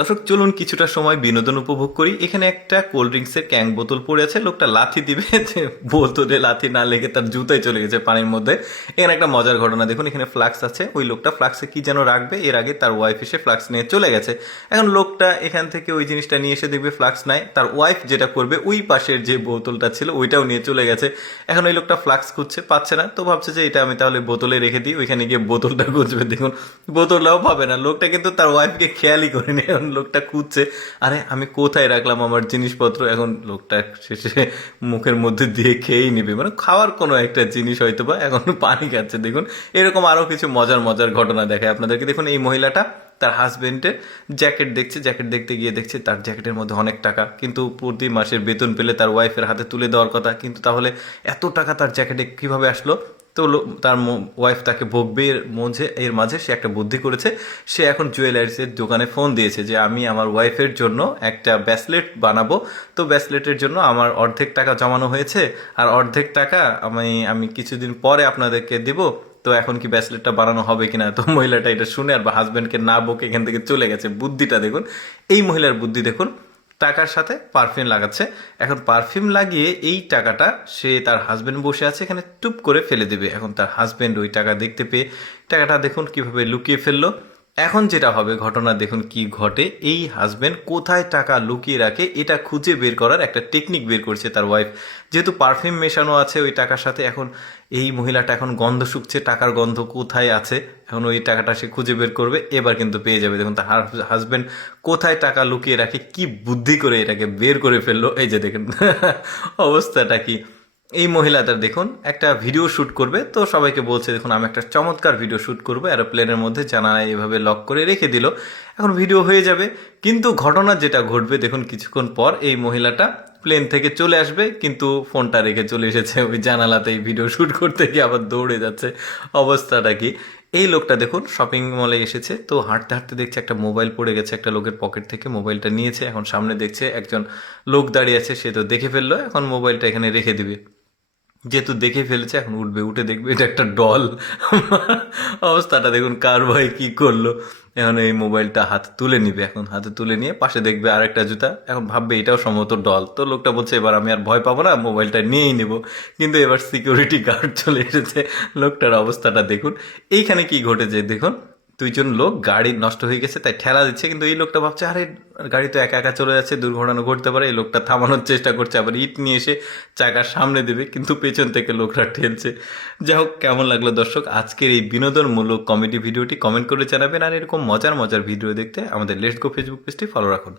দর্শক, চলুন কিছুটা সময় বিনোদন উপভোগ করি। এখানে একটা কোল্ড ড্রিঙ্কসের ক্যাং বোতল পড়ে আছে। লোকটা লাথি দিবে যে বোতলে লাথি না লেগে তার জুতায় চলে গেছে পানির মধ্যে। এখানে একটা মজার ঘটনা দেখুন, এখানে ফ্লাক্স আছে। ওই লোকটা ফ্লাক্সে কি যেন রাখবে, এর আগে তার ওয়াইফ এসে ফ্লাক্স নিয়ে চলে গেছে। এখন লোকটা এখান থেকে ওই জিনিসটা নিয়ে এসে দেখবে ফ্লাক্স নাই। তার ওয়াইফ যেটা করবে, ওই পাশের যে বোতলটা ছিল, ওইটাও নিয়ে চলে গেছে। এখন ওই লোকটা ফ্লাক্স খুঁজছে, পাচ্ছে না। তো ভাবছে যে এটা আমি তাহলে বোতলে রেখে দিই, ওইখানে গিয়ে বোতলটা খুঁজবে। দেখুন, বোতলটাও পাবে না। লোকটা কিন্তু তার ওয়াইফকে খেয়ালই করেনি এখন। লোকটা খুঁজছে, আরে আমি কোথায় রাখলাম আমার জিনিসপত্র? এখন লোকটা শেষে মুখের মধ্যে দিয়ে খেয়েই নিবে। মানে খাওয়ার কোনো একটা জিনিস হয়তো বা এখন পানি খাচ্ছে। দেখুন, এরকম আরও কিছু মজার মজার ঘটনা দেখায়। আপনাদেরকে দেখুন, এই মহিলাটা তার হাজবেন্ডের জ্যাকেট দেখছে। জ্যাকেট দেখতে গিয়ে দেখছে তার জ্যাকেটের মধ্যে অনেক টাকা। কিন্তু প্রতি মাসের বেতন পেলে তার ওয়াইফের হাতে তুলে দেওয়ার কথা। কিন্তু তাহলে এত টাকা তার জ্যাকেটে কীভাবে আসলো? তো তার ওয়াইফ তাকে বকবে এর এর মাঝে সে একটা বুদ্ধি করেছে। সে এখন জুয়েলারিসের দোকানে ফোন দিয়েছে যে, আমি আমার ওয়াইফের জন্য একটা ব্যাসলেট বানাবো। তো ব্যাসলেটের জন্য আমার অর্ধেক টাকা জমানো হয়েছে। আর অর্ধেক টাকা আমি আমি কিছুদিন পরে আপনাদেরকে দেব। তো এখন কি ব্যাসলেটটা বানানো হবে কিনা? তো মহিলাটা এটা শুনে আর বা হাজব্যান্ডকে না বকে এখান থেকে চলে গেছে। বুদ্ধিটা দেখুন, এই মহিলার বুদ্ধি দেখুন। টাকার সাথে পারফিউম লাগাচ্ছে। এখন পারফিউম লাগিয়ে এই টাকাটা সে তার হাজবেন্ড বসে আছে, এখানে টুপ করে ফেলে দেবে। এখন তার হাজব্যান্ড ওই টাকা দেখতে পেয়ে, টাকাটা দেখুন কীভাবে লুকিয়ে ফেলল। এখন যেটা হবে, ঘটনা দেখুন কি ঘটে। এই হাজবেন্ড কোথায় টাকা লুকিয়ে রাখে, এটা খুঁজে বের করার একটা টেকনিক বের করছে তার ওয়াইফ যেহেতু পারফিউম মেশানো আছে ওই টাকার সাথে, এখন এই মহিলাটা এখন গন্ধ শুকছে, টাকার গন্ধ কোথায় আছে? এখন ওই টাকাটা সে খুঁজে বের করবে, এবার কিন্তু পেয়ে যাবে। দেখুন, তার হাজবেন্ড কোথায় টাকা লুকিয়ে রাখে, কি বুদ্ধি করে এটাকে বের করে ফেলল। এই যে দেখুন, অবস্থাটা কি? এই মহিলাটা দেখুন, একটা ভিডিও শ্যুট করবে, তো সবাইকে বলছে, দেখুন, আমি একটা চমৎকার ভিডিও শ্যুট করব। এরোপ্লেনের মধ্যে জানালায় এভাবে লক করে রেখে দিল। এখন ভিডিও হয়ে যাবে, কিন্তু ঘটনা যেটা ঘটবে, দেখুন, কিছুক্ষণ পর এই মহিলাটা প্লেন থেকে চলে আসবে, কিন্তু ফোনটা রেখে চলে এসেছে, ওই জানালাতেই ভিডিও শ্যুট করতে গিয়ে আবার দৌড়ে যাচ্ছে। অবস্থাটা কি? এই লোকটা দেখুন শপিং মলে এসেছে, তো হাঁটতে হাঁটতে দেখছে একটা মোবাইল পড়ে গেছে, একটা লোকের পকেট থেকে মোবাইলটা নিয়েছে। এখন সামনে দেখছে একজন লোক দাঁড়িয়ে আছে, সে তো দেখে ফেলল, এখন মোবাইলটা এখানে রেখে দিবে। যেহেতু দেখে ফেলেছে, এখন উঠবে, উঠে দেখবে এটা একটা ডল অবস্থাটা দেখুন, কার ভাই কি করল। এখন এই মোবাইলটা হাতে তুলে নিবে, এখন হাতে তুলে নিয়ে পাশে দেখবে আরেকটা জুতা। এখন ভাববে এটাও সম্ভবত ডল তো লোকটা বলছে, এবার আমি আর ভয় পাবো না, মোবাইলটা নিয়েই নেব। কিন্তু এবার সিকিউরিটি গার্ড চলে এসেছে। লোকটার অবস্থাটা দেখুন। এইখানে কি ঘটেছে দেখুন। দুইজন লোক গাড়ি নষ্ট হয়ে গেছে, তাই ঠেলা দিচ্ছে। কিন্তু এই লোকটা ভাবছে, আরে, গাড়ি তো একা একা চলে যাচ্ছে, দুর্ঘটনা ঘটতে পারে, এই লোকটা থামানোর চেষ্টা করছে, আবার ইট নিয়ে এসে চাকার সামনে দেবে। কিন্তু পেছন থেকে লোকরা ঠেলছে। যাই হোক, কেমন লাগল দর্শক? আজকের এই বিনোদনমূলক কমেডি ভিডিওটি কমেন্ট করে জানাবেন, আর এরকম মজার মজার ভিডিও দেখতে আমাদের লেটস ফেসবুক পেজটি ফলো রাখুন।